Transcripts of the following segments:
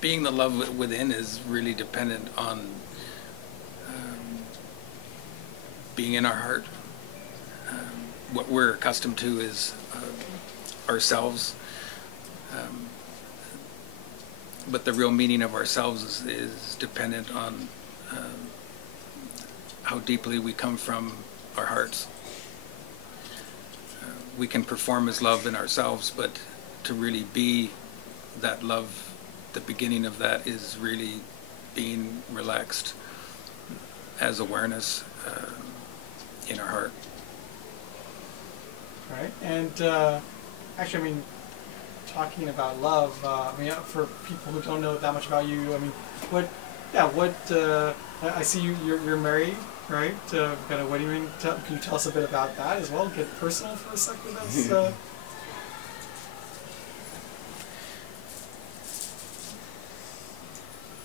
being the love within is really dependent on being in our heart. What we're accustomed to is ourselves, but the real meaning of ourselves is dependent on how deeply we come from our hearts. We can perform as love in ourselves, but to really be that love, the beginning of that is really being relaxed as awareness in our heart. Right, and actually, I mean, talking about love, I mean, for people who don't know that much about you, I mean, I see you're married, right? Got a wedding ring. Can you tell us a bit about that as well? Get personal for a second with us.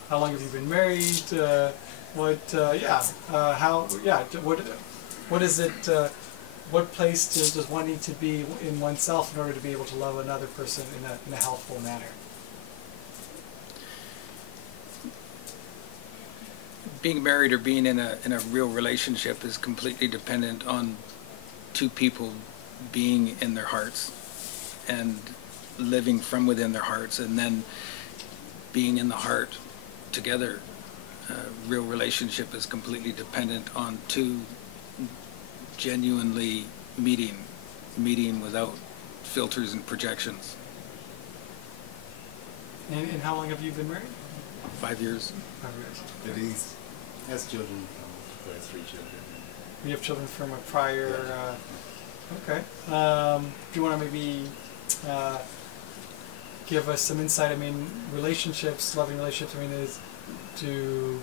How long have you been married? What is it? What place does one need to be in oneself in order to be able to love another person in a healthful manner? Being married or being in a real relationship is completely dependent on two people being in their hearts and living from within their hearts, and then being in the heart together. Real relationship is completely dependent on two genuinely meeting without filters and projections. And how long have you been married? 5 years. 5 years. But he has children, he has 3 children. You have children from a prior. Okay. Do you want to maybe give us some insight? I mean, relationships, loving relationships. I mean, is to.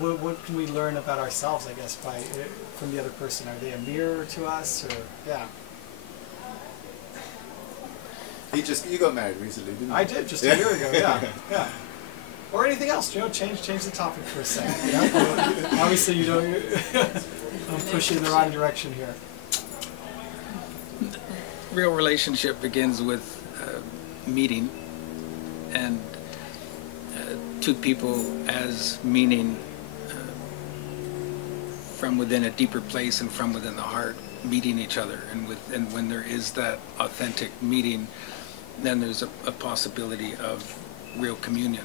What can we learn about ourselves, I guess, from the other person? Are they a mirror to us, or You got married recently, didn't you? I did just a year ago. Yeah. Or anything else, change the topic for a second. Obviously, you don't. I'm pushing in the wrong direction here. Real relationship begins with meeting, and two people as meaning from within a deeper place and from within the heart, meeting each other, and when there is that authentic meeting, then there's a possibility of real communion.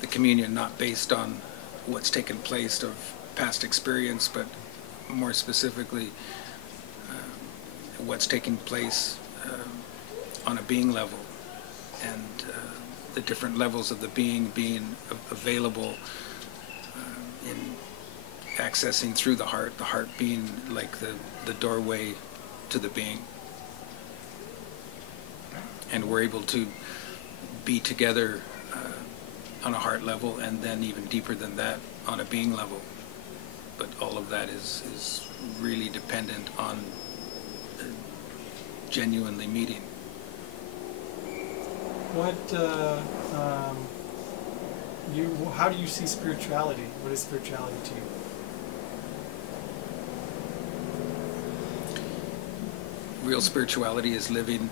The communion not based on what's taken place of past experience, but more specifically what's taking place on a being level, and the different levels of the being available in accessing through the heart being like the doorway to the being. And we're able to be together on a heart level, and then even deeper than that on a being level. But all of that is really dependent on genuinely meeting. How do you see spirituality? What is spirituality to you? Real spirituality is living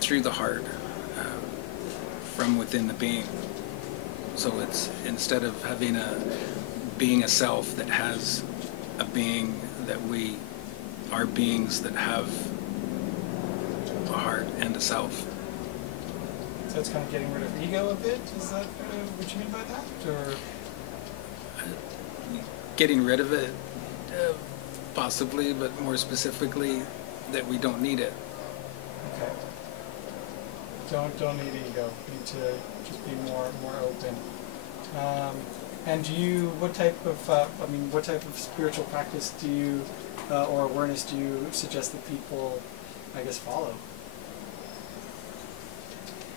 through the heart, from within the being. So it's, instead of having being a self that has a being, that we are beings that have a heart and a self. So it's kind of getting rid of ego a bit? Is that what you mean by that? Or getting rid of it, possibly, but more specifically, that we don't need it. Okay. Don't need ego. Need to just be more open. And what type of spiritual practice do you, or awareness do you suggest that people, I guess, follow?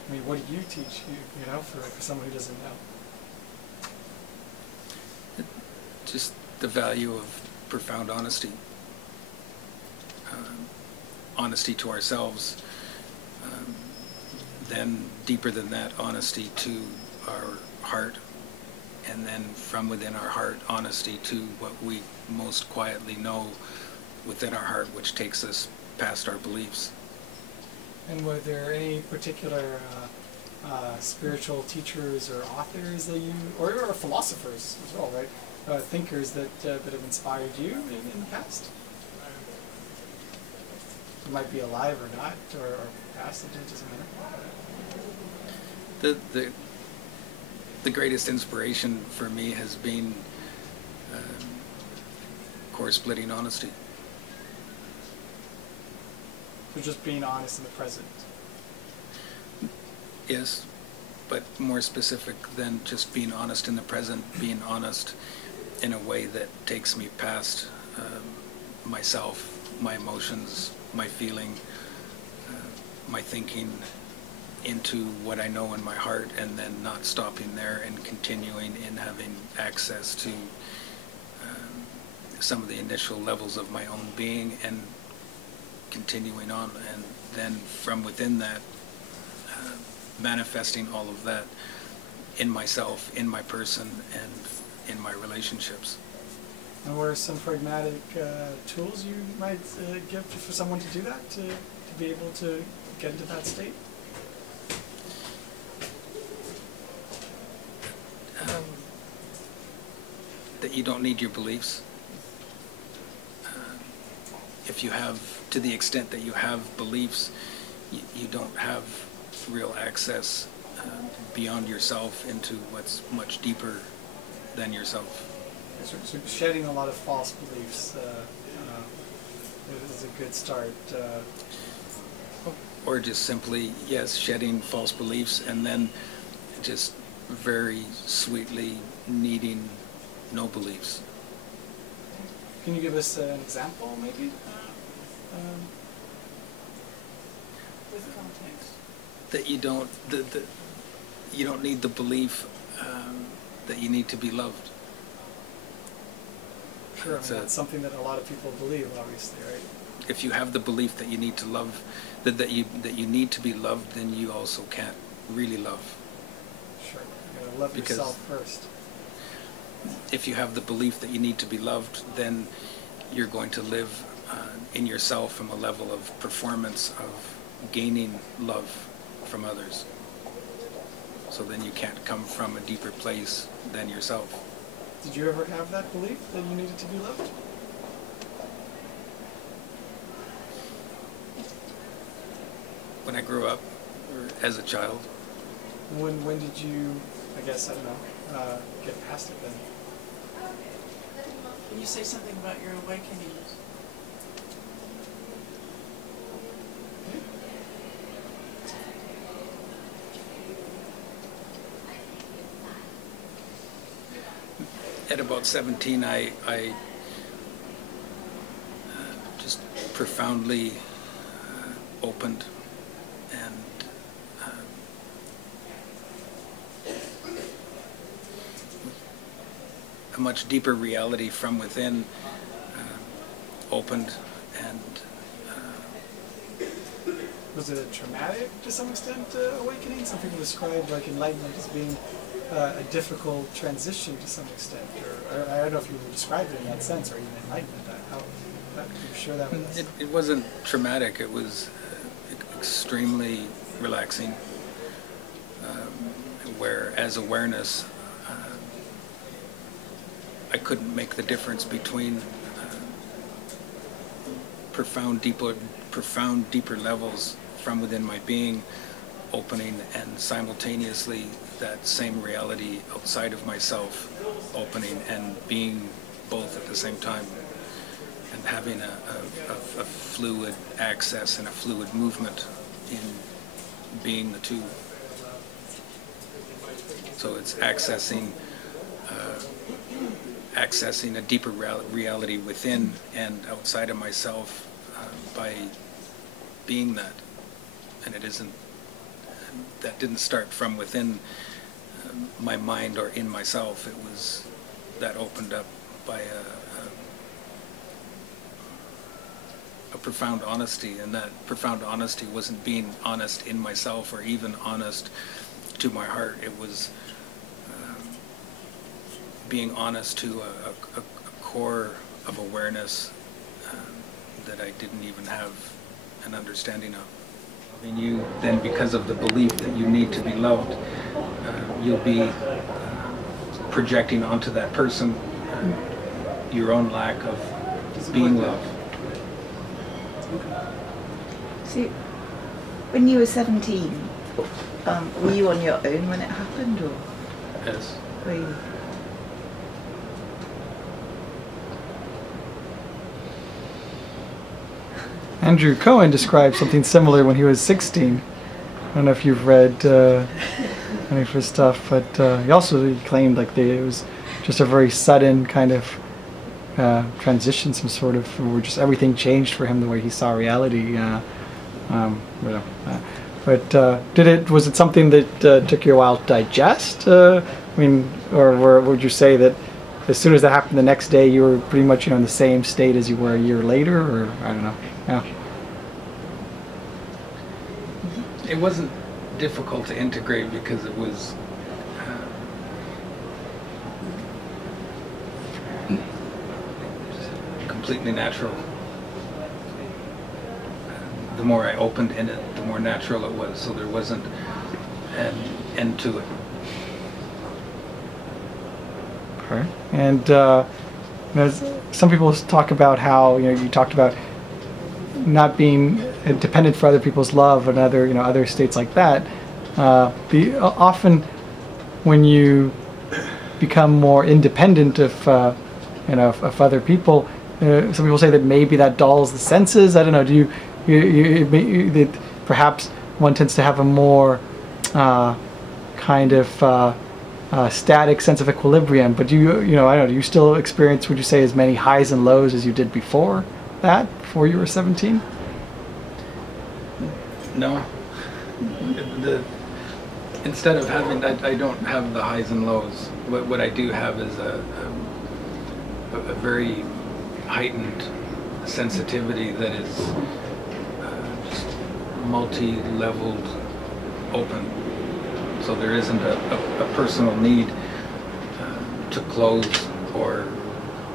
I mean, what do you teach? For someone who doesn't know. Just the value of profound honesty. Honesty to ourselves. Then deeper than that, honesty to our heart, and then from within our heart, honesty to what we most quietly know within our heart, which takes us past our beliefs. And were there any particular spiritual teachers or authors that you, or philosophers as well, right? Thinkers that have inspired you in the past? It might be alive or not, or past, it doesn't matter. The greatest inspiration for me has been core-splitting honesty. So just being honest in the present. Yes, but more specific than just being honest in the present, being honest in a way that takes me past myself, my emotions, my feeling, my thinking, into what I know in my heart, and then not stopping there and continuing in having access to some of the initial levels of my own being and continuing on, and then from within that manifesting all of that in myself, in my person, and in my relationships. And what are some pragmatic tools you might give for someone to do that, to be able to get into that state? That you don't need your beliefs. If you have, to the extent that you have beliefs, you don't have real access beyond yourself into what's much deeper than yourself. So shedding a lot of false beliefs is a good start. Or just simply, yes, shedding false beliefs, and then just very sweetly needing no beliefs. Can you give us an example, maybe? With context. That you don't, you don't need the belief that you need to be loved. Sure, I mean, that's something that a lot of people believe, obviously, right? If you have the belief that you need to love, that you need to be loved, then you also can't really love. Sure, you gotta love yourself first. If you have the belief that you need to be loved, then you're going to live in yourself from a level of performance, of gaining love from others. So then you can't come from a deeper place than yourself. Did you ever have that belief that you needed to be loved? When I grew up, or as a child. When did you, I guess, I don't know, get past it then? Can you say something about your awakenings? At about 17, I just profoundly opened and a much deeper reality from within opened, and was it a traumatic, to some extent, awakening? Some people describe like enlightenment as being a difficult transition to some extent, or I don't know if you would describe it in that sense, or even enlightenment. How can you share that with us? it wasn't traumatic. It was extremely relaxing, where as awareness, I couldn't make the difference between profound, deeper levels from within my being opening, and simultaneously that same reality outside of myself opening, and being both at the same time, and having a fluid access and a fluid movement in being the two. So it's accessing a deeper reality within and outside of myself by being that. And it isn't, that didn't start from within my mind or in myself. It was, that opened up by a profound honesty, and that profound honesty wasn't being honest in myself or even honest to my heart. It was being honest to a core of awareness that I didn't even have an understanding of. I mean, you then, because of the belief that you need to be loved, you'll be projecting onto that person your own lack of being loved. See, when you were 17, were you on your own when it happened, or Yes. were you? Andrew Cohen described something similar when he was 16. I don't know if you've read any of his stuff, but he claimed like it was just a very sudden kind of transition, some sort of, where just everything changed for him, the way he saw reality. Was it something that took you a while to digest? I mean, or would you say that as soon as that happened the next day, you were pretty much in the same state as you were a year later, or I don't know. Yeah. It wasn't difficult to integrate because it was completely natural. The more I opened in it, the more natural it was, so there wasn't an end to it. Okay. And some people talk about how you talked about not being dependent for other people's love and other states like that. Often when you become more independent of other people, some people say that maybe that dulls the senses. I don't know. Do that perhaps one tends to have a more kind of static sense of equilibrium, but do you still experience, would you say, as many highs and lows as you did before you were 17? No. Instead of having, I don't have the highs and lows. What I do have is a very heightened sensitivity that is just multi-leveled open. So there isn't a personal need to close or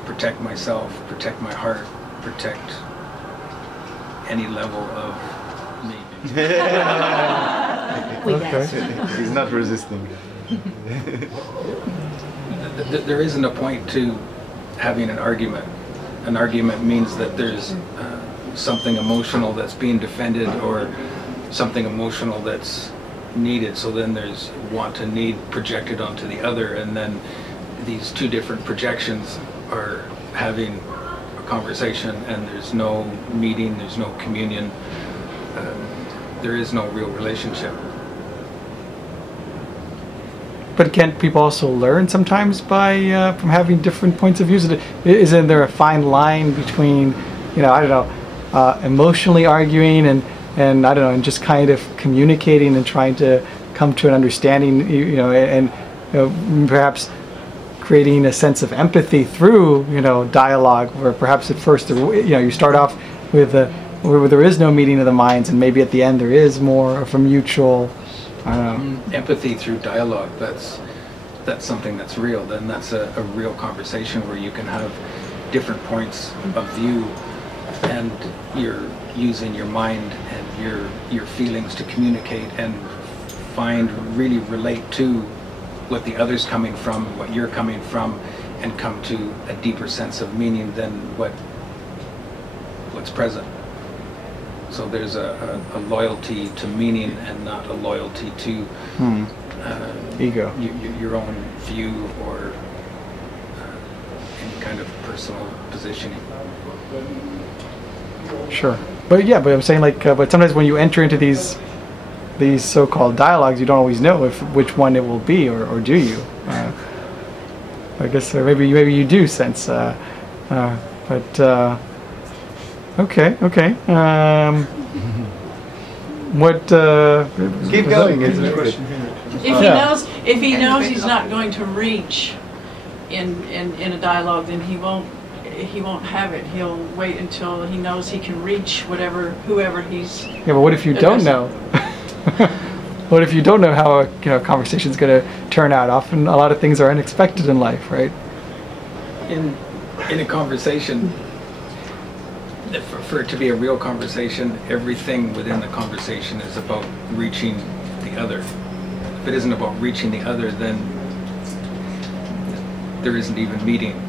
protect myself, protect my heart, protect any level of me. Okay. He's not resisting. There isn't a point to having an argument. An argument means that there's something emotional that's being defended or something emotional that's needed. So then there's want and need projected onto the other, and then these two different projections are having a conversation, and there's no meeting, there's no communion, there is no real relationship. But can't people also learn sometimes by from having different points of view? Isn't there a fine line between, emotionally arguing and I don't know, and just kind of communicating and trying to come to an understanding, and perhaps creating a sense of empathy through, dialogue, where perhaps at first, you start off with where there is no meeting of the minds, and maybe at the end there is more of a mutual, I don't know. Empathy through dialogue, that's something that's real. Then that's a real conversation where you can have different points of view, and you're using your mind and your feelings to communicate and really relate to what the other's coming from, what you're coming from, and come to a deeper sense of meaning than what's present. So there's a loyalty to meaning and not a loyalty to ego, your own view or any kind of personal positioning. Sure, but I'm saying but sometimes when you enter into these so-called dialogues, you don't always know which one it will be, or do you? I guess maybe you do sense, but okay. What? Keep going. If he knows he's not going to reach in a dialogue, then he won't have it. He'll wait until he knows he can reach whoever he's. Yeah, but what if you don't know? What if you don't know how a conversation's going to turn out? Often, a lot of things are unexpected in life, right? In a conversation, For it to be a real conversation, everything within the conversation is about reaching the other. If it isn't about reaching the other, then there isn't even meeting.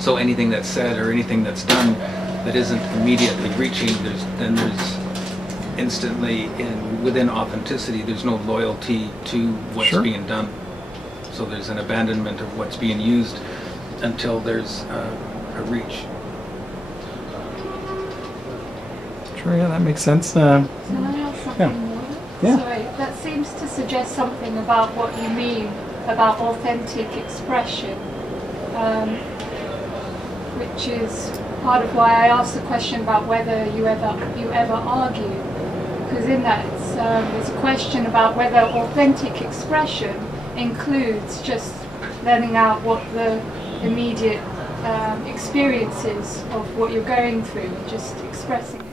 So anything that's said or anything that's done that isn't immediately reaching, there's instantly, within authenticity, there's no loyalty to what's Sure. being done. So there's an abandonment of what's being used until there's a reach. Sure, yeah, that makes sense. Can I ask something Yeah. more? Yeah. Sorry, that seems to suggest something about what you mean about authentic expression, which is part of why I asked the question about whether you ever argue, because in that there's a question about whether authentic expression includes just letting out what the immediate experience is of what you're going through, just expressing it.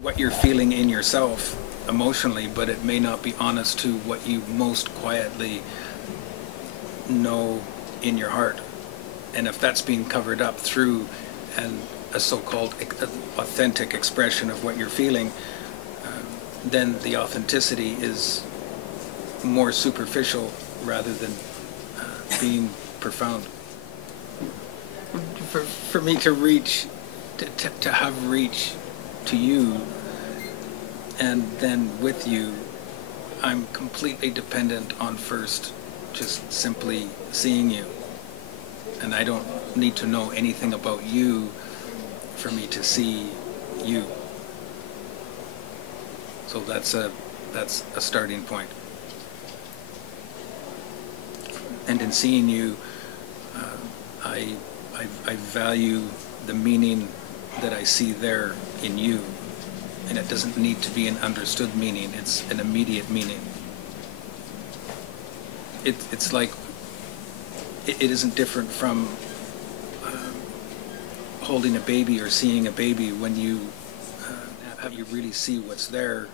What you're feeling in yourself emotionally, but it may not be honest to what you most quietly know in your heart. And if that's being covered up through a so-called authentic expression of what you're feeling, then the authenticity is more superficial rather than being profound. For me to reach, to have reach to you, and then with you, I'm completely dependent on first just simply seeing you. And I don't need to know anything about you for me to see you. So that's a starting point. And in seeing you, I value the meaning that I see there in you. And it doesn't need to be an understood meaning, it's an immediate meaning. It's like, it isn't different from holding a baby or seeing a baby. When you really see what's there,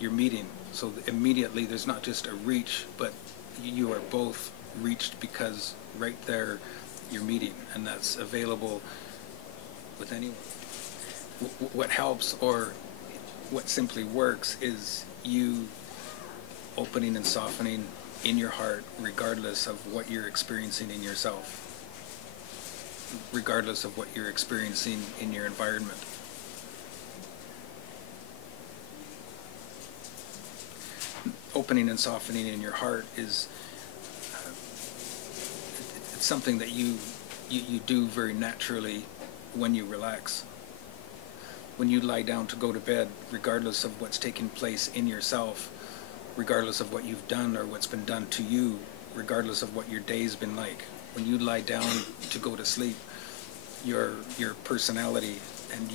you're meeting. So immediately there's not just a reach, but you are both reached because right there you're meeting, and that's available with anyone. What helps, or what simply works, is you opening and softening in your heart, regardless of what you're experiencing in yourself, regardless of what you're experiencing in your environment. Opening and softening in your heart is it's something that you do very naturally when you relax. When you lie down to go to bed, regardless of what's taking place in yourself, regardless of what you've done or what's been done to you, regardless of what your day's been like, when you lie down to go to sleep, your personality and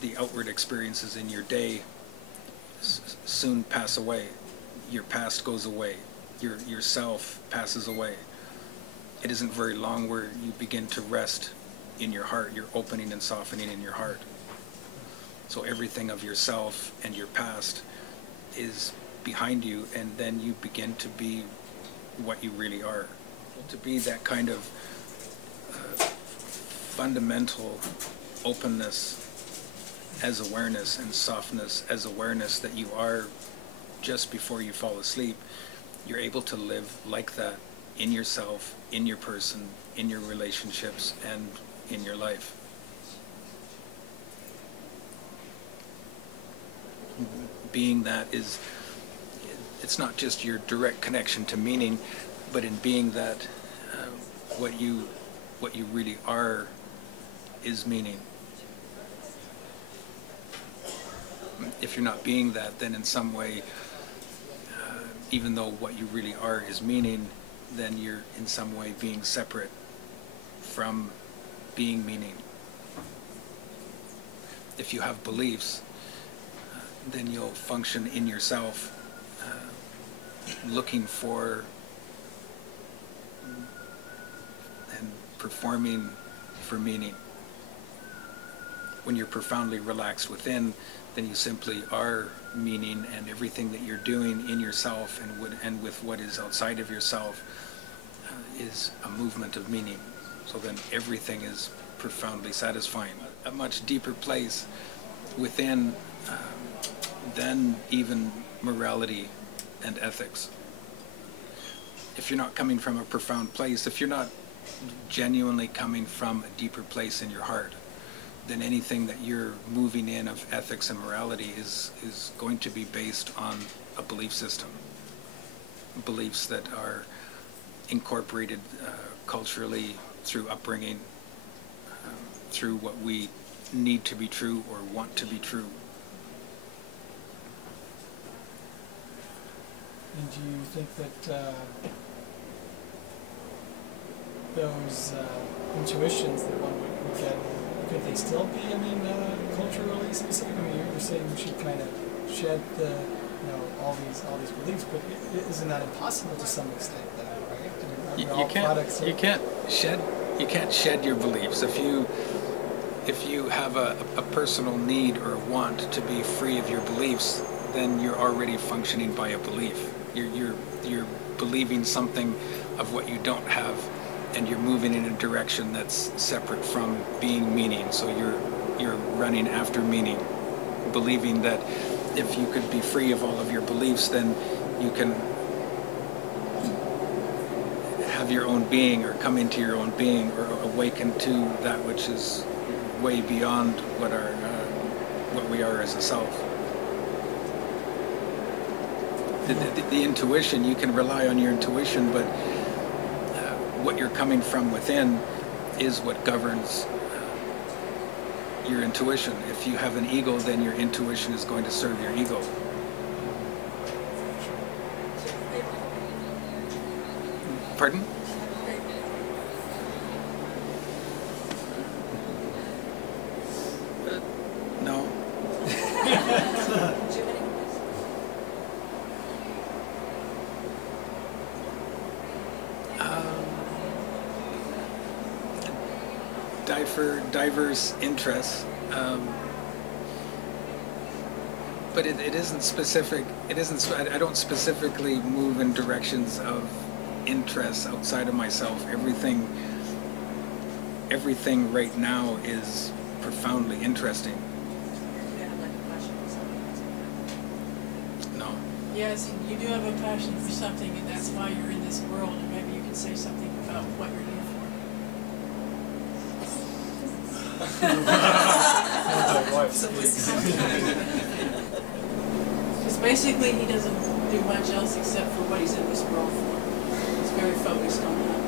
the outward experiences in your day soon pass away. Your past goes away. Your self passes away. It isn't very long where you begin to rest in your heart. You're opening and softening in your heart. So everything of yourself and your past is behind you, and then you begin to be what you really are. To be that kind of fundamental openness as awareness and softness as awareness that you are just before you fall asleep, you're able to live like that in yourself, in your person, in your relationships, and in your life. Being that is, it's not just your direct connection to meaning, but in being that, what you really are is meaning. If you're not being that, then in some way, even though what you really are is meaning, then you're in some way being separate from being meaning. If you have beliefs, then you'll function in yourself, looking for and performing for meaning. When you're profoundly relaxed within, then you simply are meaning, and everything that you're doing in yourself and with what is outside of yourself is a movement of meaning. So then everything is profoundly satisfying, a much deeper place within than even morality and ethics. If you're not coming from a profound place, if you're not genuinely coming from a deeper place in your heart, then anything that you're moving in of ethics and morality is going to be based on a belief system. Beliefs that are incorporated culturally through upbringing, through what we need to be true or want to be true. And do you think that those intuitions that one would get, could they still be, I mean, culturally specific? I mean, you're saying we should kind of shed the, all these beliefs, but isn't that impossible to some extent, then, right? I mean, you can't shed your beliefs. If you have a personal need or want to be free of your beliefs, then you're already functioning by a belief. You're believing something of what you don't have, and you're moving in a direction that's separate from being meaning. So you're running after meaning, believing that if you could be free of all of your beliefs, then you can have your own being, or come into your own being, or awaken to that which is way beyond what we are as a self. The intuition, you can rely on your intuition, but what you're coming from within is what governs your intuition. If you have an ego, then your intuition is going to serve your ego. Pardon? No. Diverse interests, but it isn't specific. I don't specifically move in directions of interests outside of myself. Everything right now is profoundly interesting. No. Yes, you do have a passion for something, and that's why you're in this world, and maybe you can say something about what you're here for. Because basically he doesn't do much else except for what he's in this world for. He's very focused on that.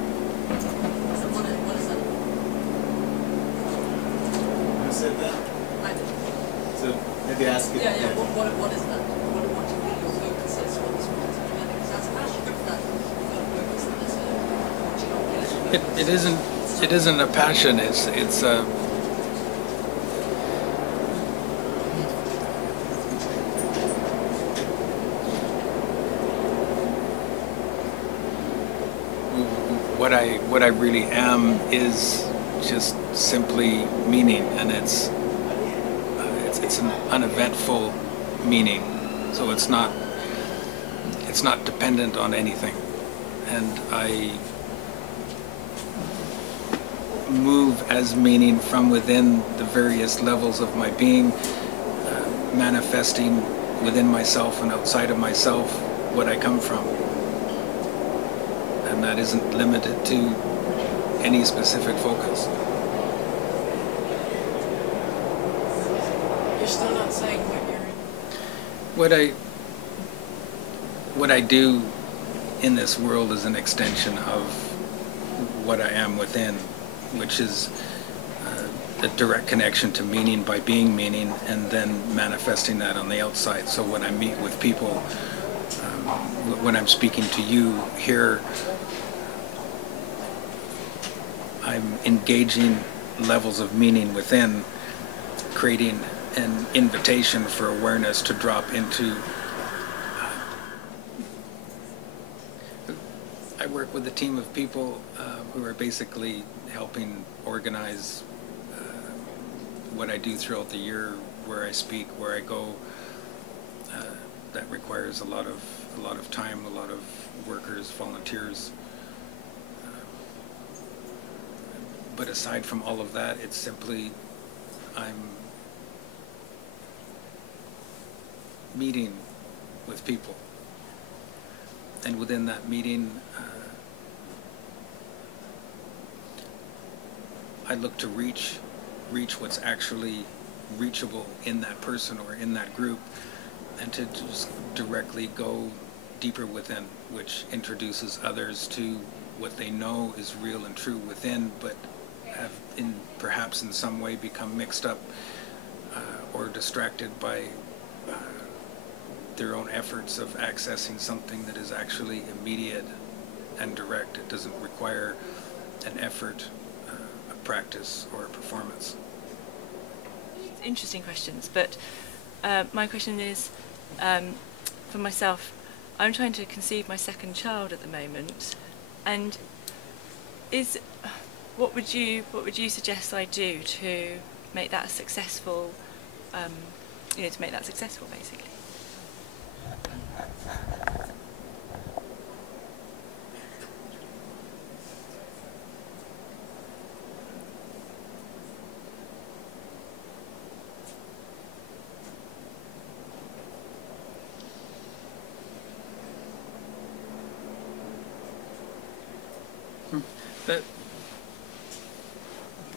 So what is that? Who said that? I did. So maybe ask it. Yeah. What is that? What do you mean your focus is for this world? Because that's passion. That focus on this. What you don't get. It isn't a passion. It's a. What I really am is just simply meaning, and it's an uneventful meaning. So it's not dependent on anything, and I move as meaning from within the various levels of my being, manifesting within myself and outside of myself what I come from. And that isn't limited to any specific focus. You're still not saying what you're in. What I do in this world is an extension of what I am within, which is a direct connection to meaning by being meaning, and then manifesting that on the outside. So when I meet with people, when I'm speaking to you here, I'm engaging levels of meaning within, creating an invitation for awareness to drop into. I work with a team of people who are basically helping organize what I do throughout the year, where I speak, where I go. That requires a lot of time, a lot of workers, volunteers. But aside from all of that, it's simply I'm meeting with people, and within that meeting I look to reach what's actually reachable in that person or in that group, and to just directly go deeper within, which introduces others to what they know is real and true within, but have perhaps in some way become mixed up or distracted by their own efforts of accessing something that is actually immediate and direct. It doesn't require an effort, a practice, or a performance. Interesting questions, but my question is, for myself, I'm trying to conceive my second child at the moment, and what would you suggest I do to make that successful? To make that successful, basically.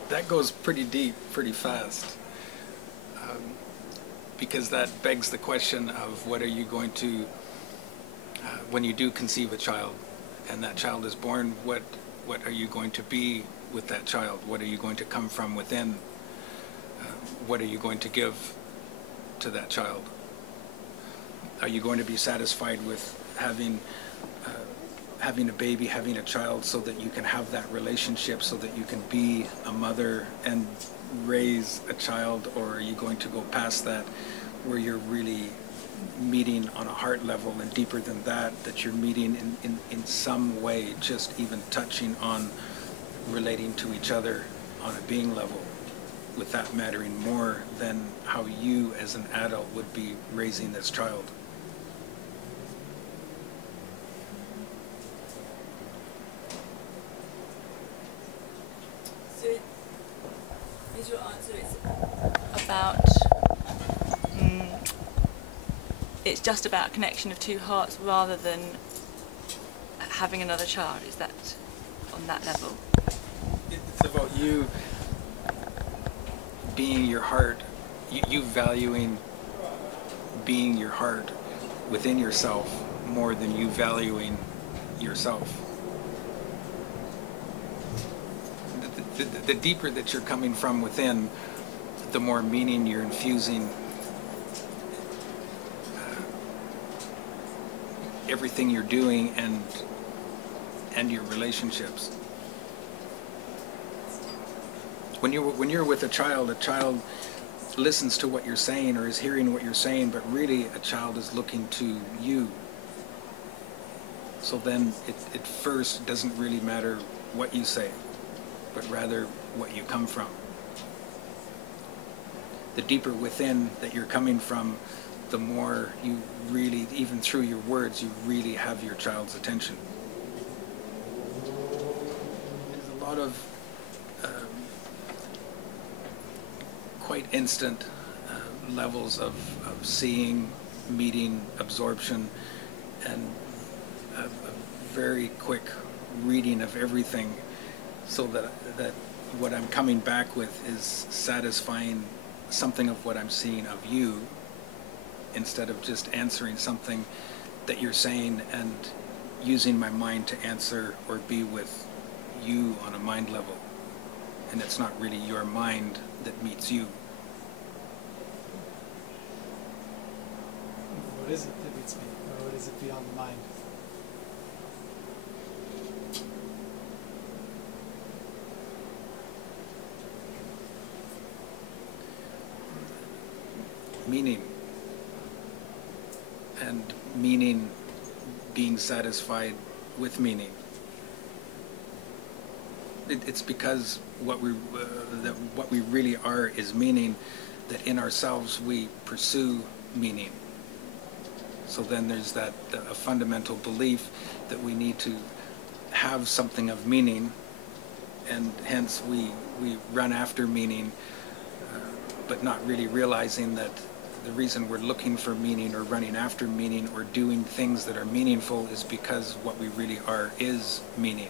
That goes pretty deep, pretty fast, because that begs the question of what are you going to, when you do conceive a child, and that child is born, what are you going to be with that child? What are you going to come from within? What are you going to give to that child? Are you going to be satisfied with having a baby, having a child, so that you can have that relationship, so that you can be a mother and raise a child? Or are you going to go past that, where you're really meeting on a heart level, and deeper than that, that you're meeting in some way, just even touching on relating to each other on a being level, with that mattering more than how you as an adult would be raising this child? So is your answer about it's just about connection of two hearts rather than having another child? Is that on that level? It's about you being your heart, you valuing being your heart within yourself more than you valuing yourself. The deeper that you're coming from within, the more meaning you're infusing everything you're doing and your relationships. When you're with a child listens to what you're saying or is hearing what you're saying, but really a child is looking to you. So then it first doesn't really matter what you say, but rather what you come from. The deeper within that you're coming from, the more you really, even through your words, you really have your child's attention. There's a lot of quite instant levels of seeing, meeting, absorption, and a very quick reading of everything, so that what I'm coming back with is satisfying something of what I'm seeing of you, instead of just answering something that you're saying and using my mind to answer or be with you on a mind level. And it's not really your mind that meets you. What is it that meets me? Or what is it beyond the mind? Meaning. And meaning being satisfied with meaning. It's because what we really are is meaning, that in ourselves we pursue meaning. So then there's a fundamental belief that we need to have something of meaning and hence we run after meaning, but not really realizing that the reason we're looking for meaning or running after meaning or doing things that are meaningful is because what we really are is meaning.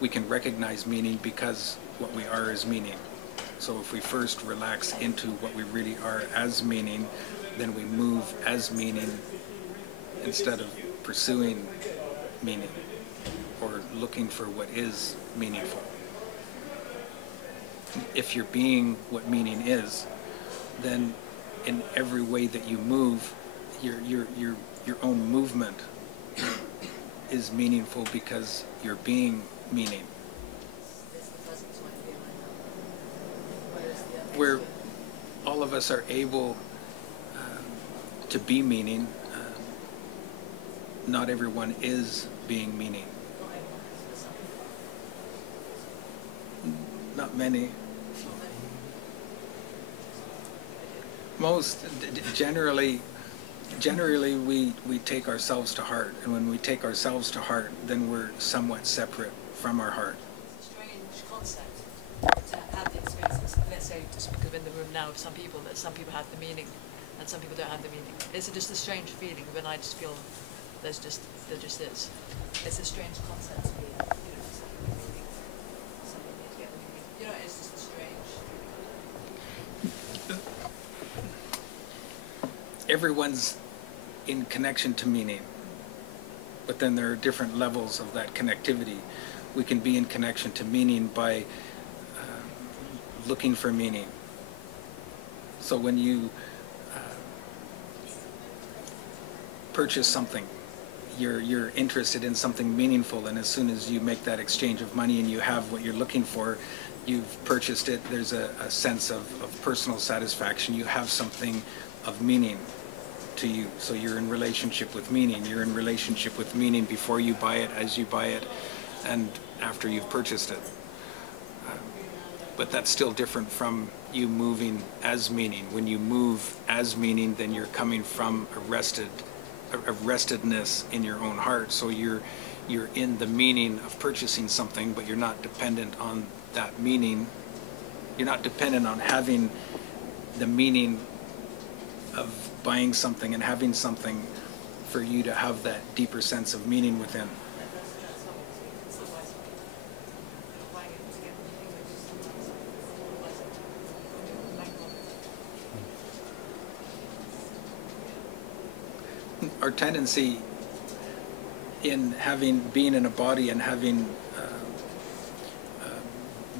We can recognize meaning because what we are is meaning. So if we first relax into what we really are as meaning, then we move as meaning instead of pursuing meaning or looking for what is meaningful. If you're being what meaning is, then in every way that you move, your own movement is meaningful because you're being meaning. Where all of us are able to be meaning, not everyone is being meaning. Not many. Most, generally we take ourselves to heart, and when we take ourselves to heart, then we're somewhat separate from our heart. It's a strange concept to have the experiences. Let's say, just because we're in the room now, some people have the meaning, and some people don't have the meaning. It's just a strange feeling when I just feel there just is. It's a strange concept to me. Something meaning, something need to get the meaning. It's just a strange. Everyone's in connection to meaning, but then there are different levels of that connectivity. We can be in connection to meaning by looking for meaning. So when you purchase something, you're interested in something meaningful, and as soon as you make that exchange of money and you have what you're looking for, you've purchased it, there's a sense of personal satisfaction. You have something of meaning to you. So you're in relationship with meaning. You're in relationship with meaning before you buy it, as you buy it, and after you've purchased it. But that's still different from you moving as meaning. When you move as meaning, then you're coming from a restedness in your own heart. So you're in the meaning of purchasing something, but you're not dependent on that meaning. You're not dependent on having the meaning of buying something and having something for you to have that deeper sense of meaning within. Our tendency in being in a body and having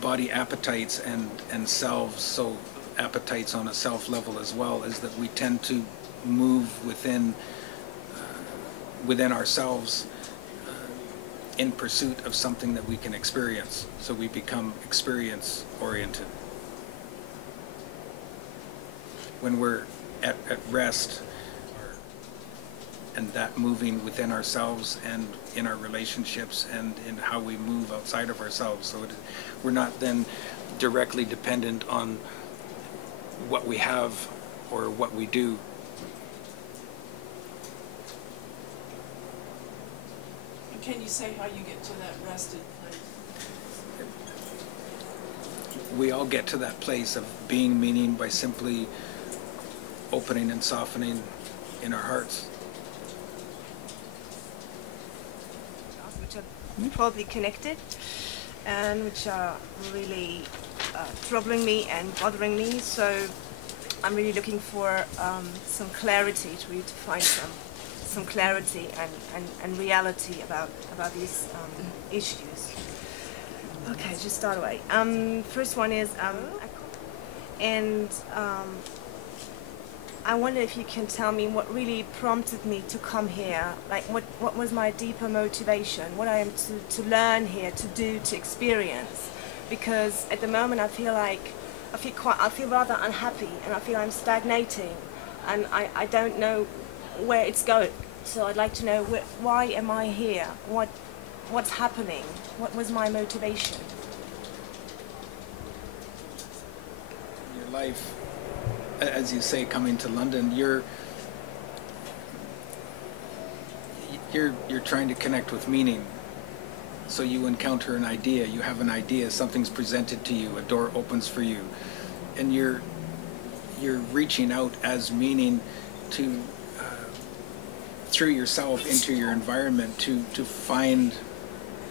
body appetites and selves, so appetites on a self level as well, is that we tend to move within ourselves in pursuit of something that we can experience. So we become experience oriented. When we're at rest, and that moving within ourselves and in our relationships and in how we move outside of ourselves. So we're not then directly dependent on what we have or what we do. And can you say how you get to that rested place? We all get to that place of being meaning by simply opening and softening in our hearts. Which are probably connected and which are really troubling me and bothering me. So I'm really looking for some clarity, to really find some clarity and reality about these issues. Okay, just start away. First one is I wonder if you can tell me what really prompted me to come here. Like, what was my deeper motivation? What I am to learn here, to do, to experience? Because at the moment I feel rather unhappy, and I feel I'm stagnating, and I don't know where it's going. So I'd like to know why am I here? What's happening? What was my motivation? Your life, as you say, coming to London, you're trying to connect with meaning, So you encounter an idea, you have an idea, something's presented to you, a door opens for you, and you're reaching out as meaning to through yourself into your environment to find,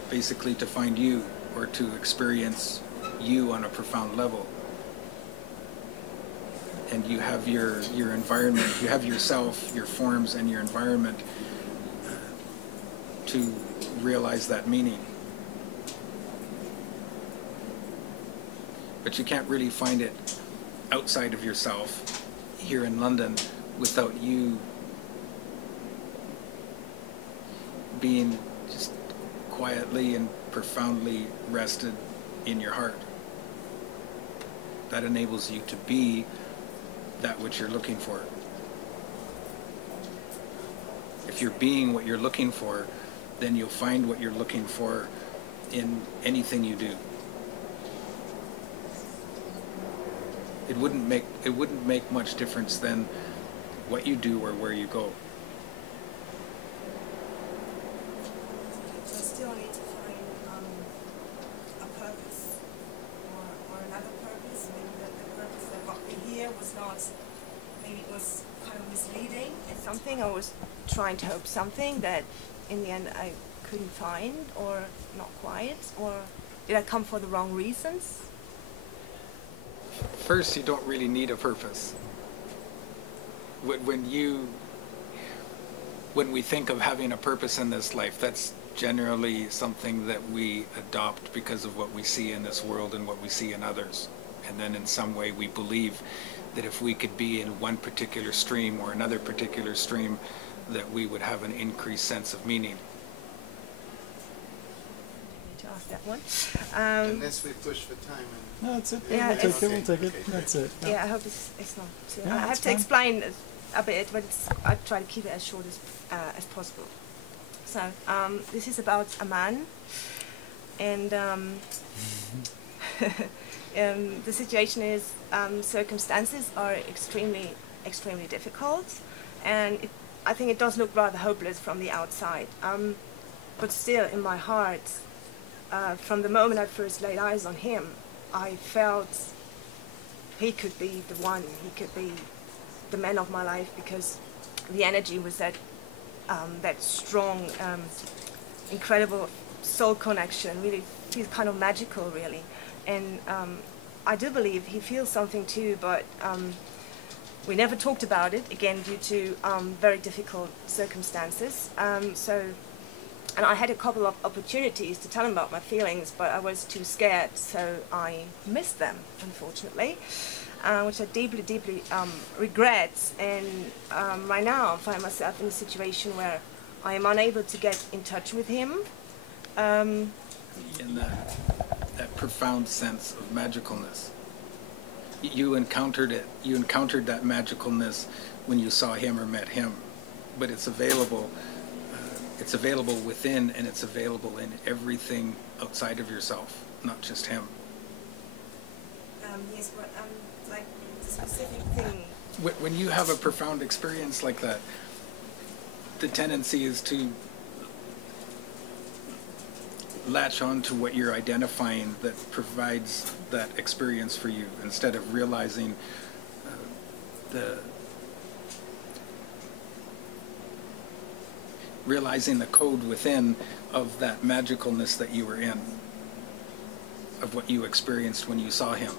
basically to find you, or to experience you on a profound level. And you have your environment, you have yourself, your forms, and your environment to realize that meaning. But you can't really find it outside of yourself here in London without you being just quietly and profoundly rested in your heart. That enables you to be that which you're looking for. If you're being what you're looking for, then you'll find what you're looking for in anything you do. It wouldn't make much difference then what you do or where you go. So I still need to find a purpose or another purpose. Maybe the purpose that got me here was not, maybe it was kind of misleading. It's something I was trying to hope something that in the end I couldn't find, or not quite, or did I come for the wrong reasons? First, you don't really need a purpose. When we think of having a purpose in this life, that's generally something that we adopt because of what we see in this world and what we see in others. And then in some way we believe that if we could be in one particular stream or another particular stream, that we would have an increased sense of meaning. To ask that one. Unless we push for time. No, that's it. Yeah, We'll take it. Okay. That's it. Yeah, I hope it's not too. Yeah, I have it's to fine. explain a bit, but I try to keep it as short as possible. So this is about a man, and the situation is circumstances are extremely difficult, and I think it does look rather hopeless from the outside. But still, in my heart, from the moment I first laid eyes on him, I felt he could be the one. He could be the man of my life, because the energy was that strong, incredible soul connection. Really feels kind of magical, really. And I do believe he feels something too, but we never talked about it, again, due to very difficult circumstances. And I had a couple of opportunities to tell him about my feelings, but I was too scared, so I missed them, unfortunately, which I deeply regret. And right now I find myself in a situation where I am unable to get in touch with him. In that profound sense of magicalness. You encountered it. You encountered that magicalness when you saw him or met him, but it's available. It's available within, and it's available in everything outside of yourself, not just him. Yes, but like the specific thing. When you have a profound experience like that, the tendency is to latch on to what you're identifying that provides that experience for you, instead of realizing the code within of that magicalness that you were in, of what you experienced when you saw him,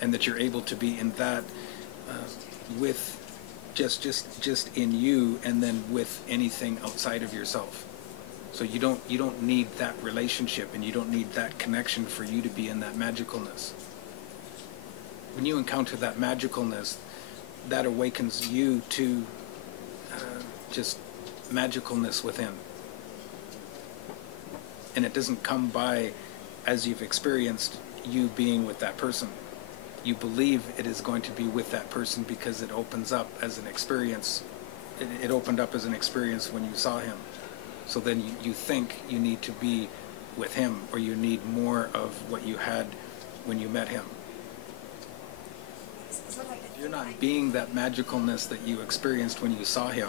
and that you're able to be in that with just in you, and then with anything outside of yourself. So you don't need that relationship, and you don't need that connection for you to be in that magicalness. When you encounter that magicalness, that awakens you to just magicalness within. And it doesn't come by as you've experienced you being with that person. You believe it is going to be with that person because it opens up as an experience. It opened up as an experience when you saw him. So then you think you need to be with him, or you need more of what you had when you met him. You're not being that magicalness that you experienced when you saw him.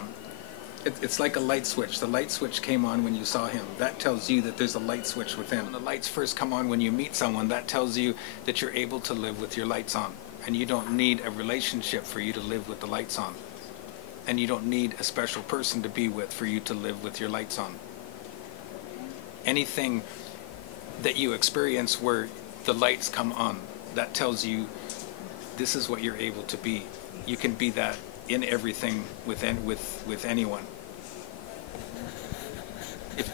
It's like a light switch. The light switch came on when you saw him. That tells you that there's a light switch within. When the lights first come on when you meet someone, that tells you that you're able to live with your lights on. And you don't need a relationship for you to live with the lights on. And you don't need a special person to be with for you to live with your lights on. Anything that you experience where the lights come on, that tells you this is what you're able to be. You can be that in everything with anyone.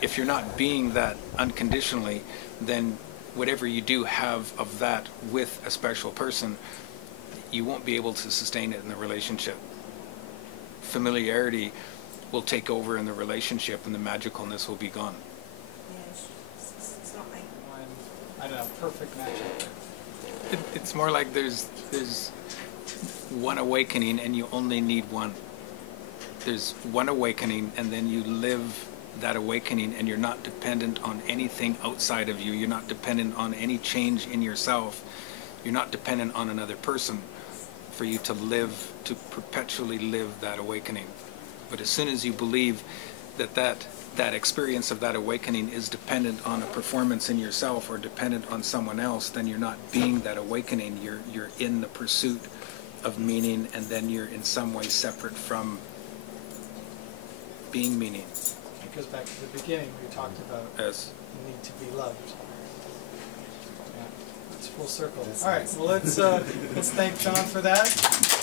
If you're not being that unconditionally, then whatever you do have of that with a special person, you won't be able to sustain it in the relationship. Familiarity will take over in the relationship and the magicalness will be gone. Yes, it's not like One, I don't know, perfect matchup. It's more like there's one awakening and you only need one. There's one awakening and then you live that awakening and you're not dependent on anything outside of you. You're not dependent on any change in yourself. You're not dependent on another person for you to live, to perpetually live that awakening. But as soon as you believe that experience of that awakening is dependent on a performance in yourself or dependent on someone else, then you're not being that awakening. You're in the pursuit of meaning, and then you're in some way separate from being meaning. It goes back to the beginning we talked about Yes. the need to be loved. Yeah, it's full circle. All right, well let's thank John for that.